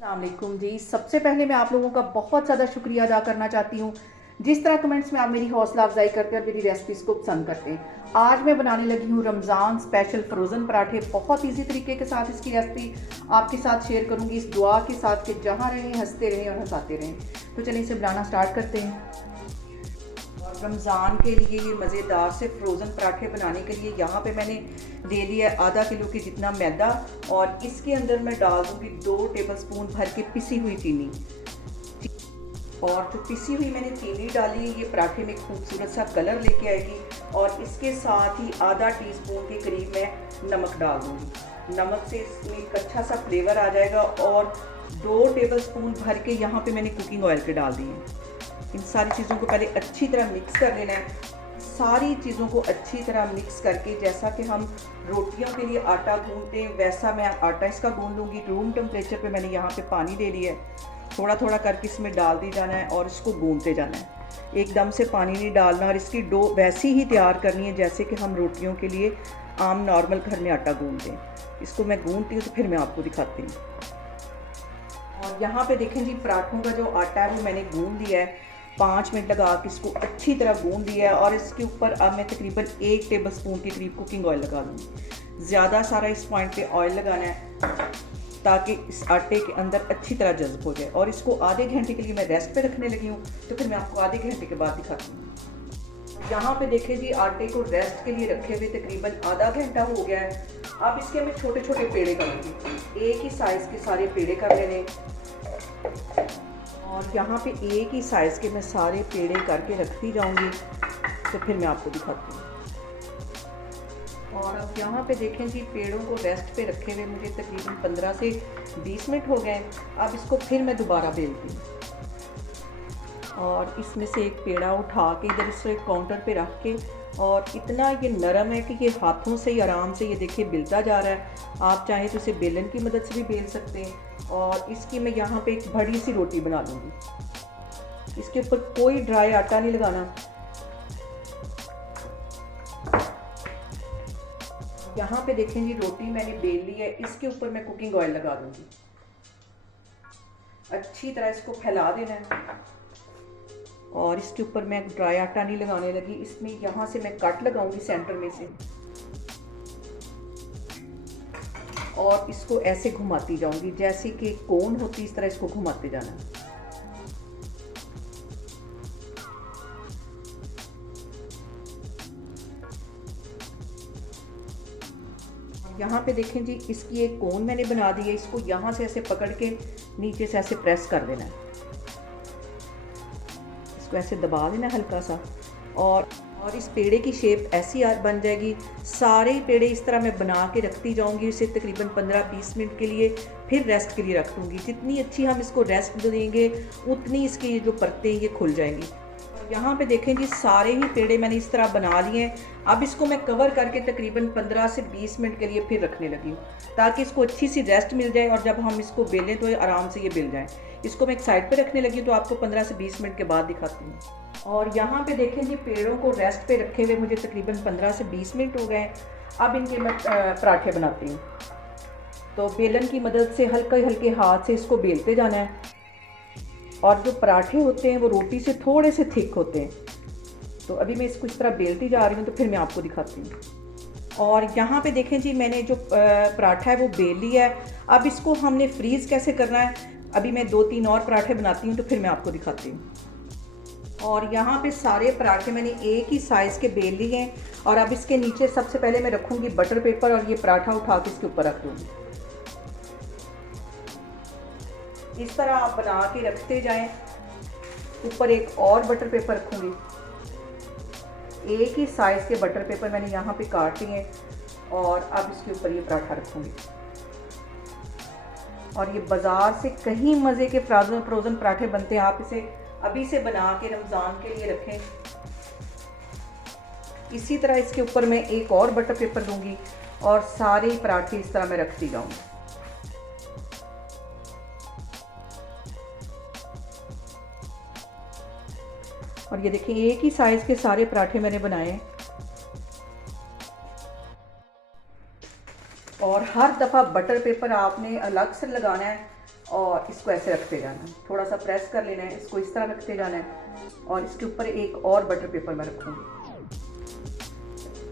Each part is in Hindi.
अस्सलामुअलैकुम जी। सबसे पहले मैं आप लोगों का बहुत ज़्यादा शुक्रिया अदा करना चाहती हूँ जिस तरह कमेंट्स में आप मेरी हौसला अफजाई करते हैं और मेरी रेसिपीज़ को पसंद करते हैं। आज मैं बनाने लगी हूँ रमज़ान स्पेशल फ्रोज़न पराठे। बहुत इजी तरीके के साथ इसकी रेसिपी आपके साथ शेयर करूँगी, इस दुआ के साथ कि जहाँ रहें हंसते रहें और हंसाते रहें। तो चलिए इसे बनाना स्टार्ट करते हैं। और रमज़ान के लिए ये मज़ेदार से फ्रोज़न पराठे बनाने के लिए यहाँ पे मैंने ले लिया आधा किलो के जितना मैदा और इसके अंदर मैं डाल दूँगी 2 टेबलस्पून भर के पिसी हुई चीनी। और जो पिसी हुई मैंने चीनी डाली है ये पराठे में खूबसूरत सा कलर लेके आएगी। और इसके साथ ही आधा टीस्पून के करीब मैं नमक डाल दूँगी। नमक से इसमें एक अच्छा सा फ्लेवर आ जाएगा। और 2 टेबलस्पून भर के यहाँ पे मैंने कुकिंग ऑयल के डाल दिए। इन सारी चीज़ों को पहले अच्छी तरह मिक्स कर लेना है। सारी चीज़ों को अच्छी तरह मिक्स करके जैसा कि हम रोटियों के लिए आटा गूंथते हैं वैसा मैं आटा इसका गूंद लूँगी। रूम टेम्परेचर पे मैंने यहाँ पे पानी ले लिया है। थोड़ा थोड़ा करके इसमें डाल दी जाना है और इसको गूंथते जाना है। एकदम से पानी नहीं डालना और इसकी डो वैसी ही तैयार करनी है जैसे कि हम रोटियों के लिए आम नॉर्मल घर में आटा गूंथते हैं। इसको मैं गूंथती हूँ तो फिर मैं आपको दिखाती हूँ। और यहाँ पे देखें जी, पराठों का जो आटा है वो मैंने गूंद लिया है। 5 मिनट लगा के इसको अच्छी तरह गूंद दिया है। और इसके ऊपर अब मैं तकरीबन 1 टेबलस्पून के करीब कुकिंग ऑयल लगा दूँगी। ज़्यादा सारा इस पॉइंट पे ऑयल लगाना है ताकि इस आटे के अंदर अच्छी तरह जज्ब हो जाए। और इसको आधे घंटे के लिए मैं रेस्ट पे रखने लगी हूँ, तो फिर मैं आपको आधे घंटे के बाद दिखाती हूँ। यहाँ पे देखिए जी, आटे को रेस्ट के लिए रखे हुए तकरीबन आधा घंटा हो गया है। अब इसके मैं छोटे छोटे पेड़े करूँगी। एक ही साइज़ के सारे पेड़े कर लेने। और यहाँ पे एक ही साइज़ के मैं सारे पेड़े करके रखती जाऊँगी, तो फिर मैं आपको दिखाती हूँ। और अब यहाँ पे देखें जी, पेड़ों को रेस्ट पे रखे हुए मुझे तकरीबन 15 से 20 मिनट हो गए। अब इसको फिर मैं दोबारा बेलती हूँ। और इसमें से एक पेड़ा उठा के इधर इसको एक काउंटर पे रख के, और इतना ये नरम है कि ये हाथों से ही आराम से ये देखिए बेलता जा रहा है। आप चाहें तो इसे बेलन की मदद से भी बेल सकते हैं। और इसकी मैं यहाँ पे एक बड़ी सी रोटी बना लूँगी। इसके ऊपर कोई ड्राई आटा नहीं लगाना। यहाँ पे देखें जी, रोटी मैंने बेल ली है। इसके ऊपर मैं कुकिंग ऑयल लगा दूँगी। अच्छी तरह इसको फैला देना है। और इसके ऊपर मैं ड्राई आटा नहीं लगाने लगी। इसमें यहाँ से मैं कट लगाऊंगी सेंटर में से, और इसको ऐसे घुमाती जाऊंगी जैसे कि कोन होती, इस तरह इसको घुमाते जाना है। यहाँ पे देखें जी, इसकी एक कोन मैंने बना दी है। इसको यहाँ से ऐसे पकड़ के नीचे से ऐसे प्रेस कर देना है। इसको ऐसे दबा देना हल्का सा, और इस पेड़े की शेप ऐसी बन जाएगी। सारे पेड़े इस तरह मैं बना के रखती जाऊंगी। इसे तकरीबन 15-20 मिनट के लिए फिर रेस्ट के लिए रख दूँगी। जितनी अच्छी हम इसको रेस्ट देंगे उतनी इसकी ये जो परतें ये खुल जाएंगी। यहाँ पे देखें जी, सारे ही पेड़े मैंने इस तरह बना लिए हैं। अब इसको मैं कवर करके तकरीबन 15 से 20 मिनट के लिए फिर रखने लगी हूँ, ताकि इसको अच्छी सी रेस्ट मिल जाए और जब हम इसको बेलें तो आराम से ये बेल जाए। इसको मैं एक साइड पे रखने लगी हूँ, तो आपको 15 से 20 मिनट के बाद दिखाती हूँ। और यहाँ पे देखें जी, पेड़ों को रेस्ट पे रखे हुए मुझे तकरीबन 15 से 20 मिनट हो गए। अब इनके मैं पराठे बनाती हूँ। तो बेलन की मदद से हल्के हल्के हाथ से इसको बेलते जाना है। और जो पराठे होते हैं वो रोटी से थोड़े से थिक होते हैं। तो अभी मैं इसको इस तरह बेलती जा रही हूँ, तो फिर मैं आपको दिखाती हूँ। और यहाँ पे देखें जी, मैंने जो पराठा है वो बेल लिया है। अब इसको हमने फ्रीज़ कैसे करना है, अभी मैं 2-3 और पराठे बनाती हूँ, तो फिर मैं आपको दिखाती हूँ। और यहाँ पे सारे पराठे मैंने एक ही साइज़ के बेल लिए हैं। और अब इसके नीचे सबसे पहले मैं रखूँगी बटर पेपर, और ये पराठा उठा के इसके ऊपर रख दूँगी। इस तरह आप बना के रखते जाएं। ऊपर एक और बटर पेपर रखूँगी। एक ही साइज़ के बटर पेपर मैंने यहाँ पे काट लिए हैं। और अब इसके ऊपर ये पराठा रखूँगी। और ये बाज़ार से कहीं मज़े के फ्रोज़न पराठे बनते हैं। आप इसे अभी से बना के रमज़ान के लिए रखें। इसी तरह इसके ऊपर मैं एक और बटर पेपर दूँगी और सारे पराठे इस तरह मैं रखती जाऊँगी। और ये देखिए, एक ही साइज़ के सारे पराठे मैंने बनाए हैं। और हर दफ़ा बटर पेपर आपने अलग से लगाना है और इसको ऐसे रखते जाना है, थोड़ा सा प्रेस कर लेना है, इसको इस तरह रखते जाना है और इसके ऊपर एक और बटर पेपर मैं रखूँगी।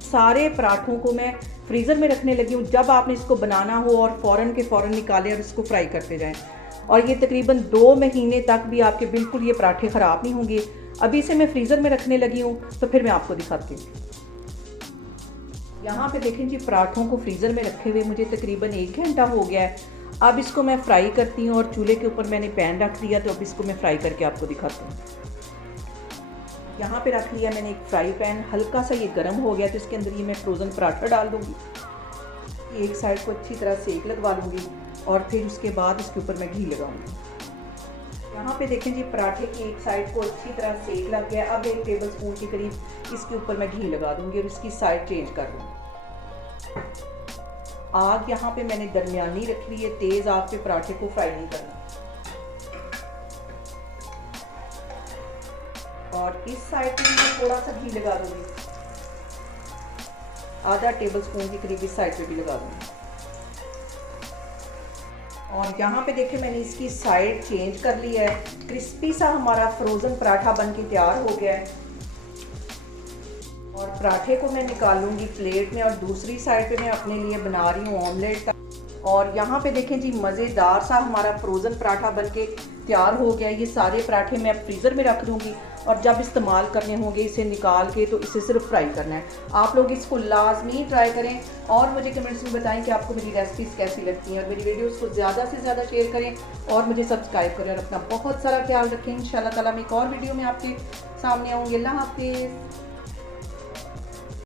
सारे पराठों को मैं फ्रीज़र में रखने लगी हूँ। जब आपने इसको बनाना हो और फ़ौरन के फ़ौरन निकालें और इसको फ्राई करते जाएं, और ये तकरीबन 2 महीने तक भी आपके बिल्कुल ये पराठे ख़राब नहीं होंगे। अभी इसे मैं फ्रीज़र में रखने लगी हूँ, तो फिर मैं आपको दिखाती हूँ। यहाँ पे देखें जी, पराठों को फ्रीज़र में रखे हुए मुझे तकरीबन 1 घंटा हो गया है। अब इसको मैं फ्राई करती हूँ और चूल्हे के ऊपर मैंने पैन रख दिया, तो अब इसको मैं फ्राई करके आपको दिखाती हूँ। यहाँ पे रख लिया मैंने एक फ्राई पैन, हल्का सा ये गर्म हो गया तो इसके अंदर ये मैं फ्रोज़न पराठा डाल दूँगी। एक साइड को अच्छी तरह सेक लगवा लूँगी और फिर उसके बाद इसके ऊपर मैं घी लगाऊंगी। यहाँ पे देखें जी, पराठे की एक साइड को अच्छी तरह सेक लग गया। अब 1 टेबल स्पून के करीब इसके ऊपर मैं घी लगा दूंगी और इसकी साइड चेंज कर दूँगी। आग यहाँ पे मैंने दरमियानी रख ली है, तेज़ आग पे पराठे को फ्राई नहीं करना। और इस साइड पे मैं थोड़ा सा घी लगा दूंगी, आधा टेबल स्पून के करीब इस साइड पे भी लगा दूंगी। और यहाँ पे देखिए मैंने इसकी साइड चेंज कर ली है। क्रिस्पी सा हमारा फ्रोज़न पराठा बन के तैयार हो गया है। और पराठे को मैं निकालूंगी प्लेट में और दूसरी साइड पे मैं अपने लिए बना रही हूँ ऑमलेट। और यहाँ पे देखें जी, मज़ेदार सा हमारा फ्रोज़न पराठा बन के तैयार हो गया। ये सारे पराठे मैं फ्रीज़र में रख दूँगी और जब इस्तेमाल करने होंगे इसे निकाल के तो इसे सिर्फ फ्राई करना है। आप लोग इसको लाजमी ट्राई करें और मुझे कमेंट्स में बताएं कि आपको मेरी रेसिपीज़ कैसी लगती हैं। और मेरी वीडियोस को ज़्यादा से ज़्यादा शेयर करें और मुझे सब्सक्राइब करें और अपना बहुत सारा ख्याल रखें। इंशाल्लाह ताला मैं एक और वीडियो में आपके सामने आऊँगी। अल्लाह हाफिज़।